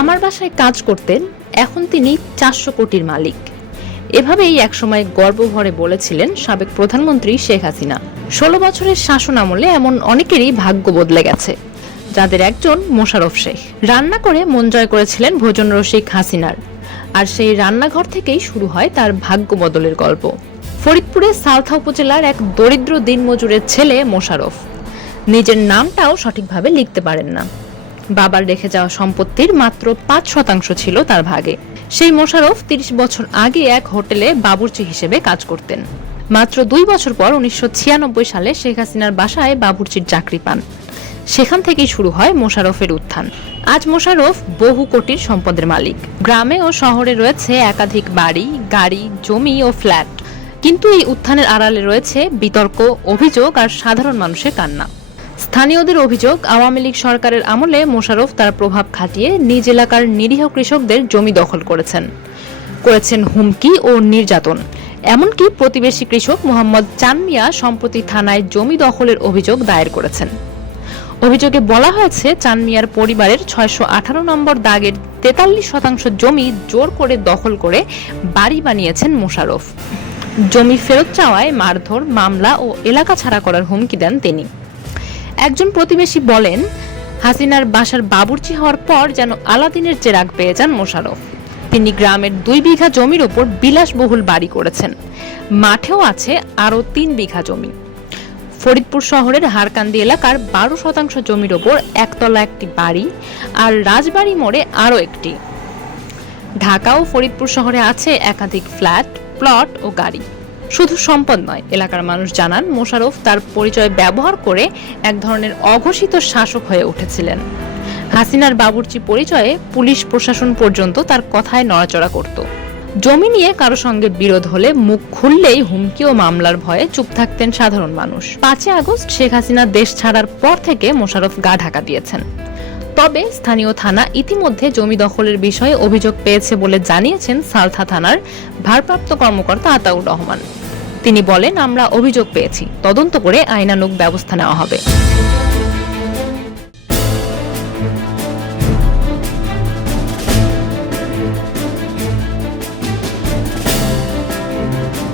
আমার বাসায় কাজ করতেন এখন তিনি চারশো কোটির মালিক। এভাবেই একসময় গর্ব ভরে বলেছিলেন সাবেক প্রধানমন্ত্রী শেখ হাসিনা। ষোলো বছরের শাসন আমলে এমন অনেকেরই ভাগ্য বদলে গেছে, যাদের একজন মোশারফ শেখ। রান্না করে মন জয় করেছিলেন ভোজন রসিক হাসিনার। আর সেই রান্নাঘর থেকেই শুরু হয় তার ভাগ্য বদলের গল্প। ফরিদপুরের সালথা উপজেলার এক দরিদ্র দিনমজুরের ছেলে মোশারফ। নিজের নামটাও সঠিকভাবে লিখতে পারেন না। বাবার রেখে যাওয়া সম্পত্তির মাত্র পাঁচ শতাংশ ছিল তার ভাগে। সেই মোশারফ তিরিশ বছর আগে এক হোটেলে বাবুর্চি হিসেবে কাজ করতেন। মাত্র দুই বছর পর উনিশশো ছিয়ানব্বই সালে শেখ হাসিনার বাসায় বাবুর্চির চাকরি পান। সেখান থেকেই শুরু হয় মোশারফের উত্থান। আজ মোশারফ বহু কোটির সম্পদের মালিক। গ্রামে ও শহরে রয়েছে একাধিক বাড়ি, গাড়ি, জমি ও ফ্ল্যাট। কিন্তু এই উত্থানের আড়ালে রয়েছে বিতর্ক, অভিযোগ আর সাধারণ মানুষের কান্না। স্থানীয়দের অভিযোগ, আওয়ামী লীগ সরকারের আমলে মোশারফ তার প্রভাব খাটিয়ে নিজ এলাকার নিরীহ কৃষকদের জমি দখল করেছেন। করেছেন হুমকি ও নির্যাতন। এমনকি প্রতিবেশী কৃষক মোহাম্মদ চানমিয়া সম্প্রতি থানায় জমি দখলের অভিযোগ দায়ের করেছেন। অভিযোগে বলা হয়েছে, চানমিয়ার পরিবারের ছয়শো আঠারো নম্বর দাগের তেতাল্লিশ শতাংশ জমি জোর করে দখল করে বাড়ি বানিয়েছেন মোশারফ জমি ফেরত চাওয়ায় মারধর, মামলা ও এলাকা ছাড়া করার হুমকি দেন তিনি। একজন প্রতিবেশী বলেন, হাসিনার বাসার বাবুর্চি হওয়ার পর যেন আলাদিনের চেরাগ পেয়ে যান মোশারফ তিনি গ্রামের দুই বিঘা জমির ওপর বিলাসবহুল বাড়ি করেছেন। মাঠেও আছে আরও তিন বিঘা জমি। ফরিদপুর শহরের হারকান্দি এলাকার বারো শতাংশ জমির ওপর একতলা একটি বাড়ি আর রাজবাড়ি মোড়ে আরও একটি। ঢাকা ও ফরিদপুর শহরে আছে একাধিক ফ্ল্যাট, প্লট ও গাড়ি। শুধু সম্পদ নয়, এলাকার মানুষ জানান মোশারফ তার পরিচয় ব্যবহার করে এক ধরনের অঘোষিত শাসক হয়ে উঠেছিলেন। হাসিনার বাবুর্চি পরিচয়ে পুলিশ প্রশাসন পর্যন্ত তার কথায় নড়াচড়া করত। জমি নিয়ে কারও সঙ্গে বিরোধ হলে মুখ খুললেই হুমকি ও মামলার ভয়ে চুপ থাকতেন সাধারণ মানুষ। পাঁচই আগস্ট শেখ হাসিনা দেশ ছাড়ার পর থেকে মোশারফ গা ঢাকা দিয়েছেন। তবে স্থানীয় থানা ইতিমধ্যে জমি দখলের বিষয়ে অভিযোগ পেয়েছে বলে জানিয়েছেন সালথা থানার ভারপ্রাপ্ত কর্মকর্তা আতাউর রহমান। তিনি বলেন আমরা অভিযোগ পেয়েছি। তদন্ত করে আইনানুগ ব্যবস্থা নেওয়া হবে।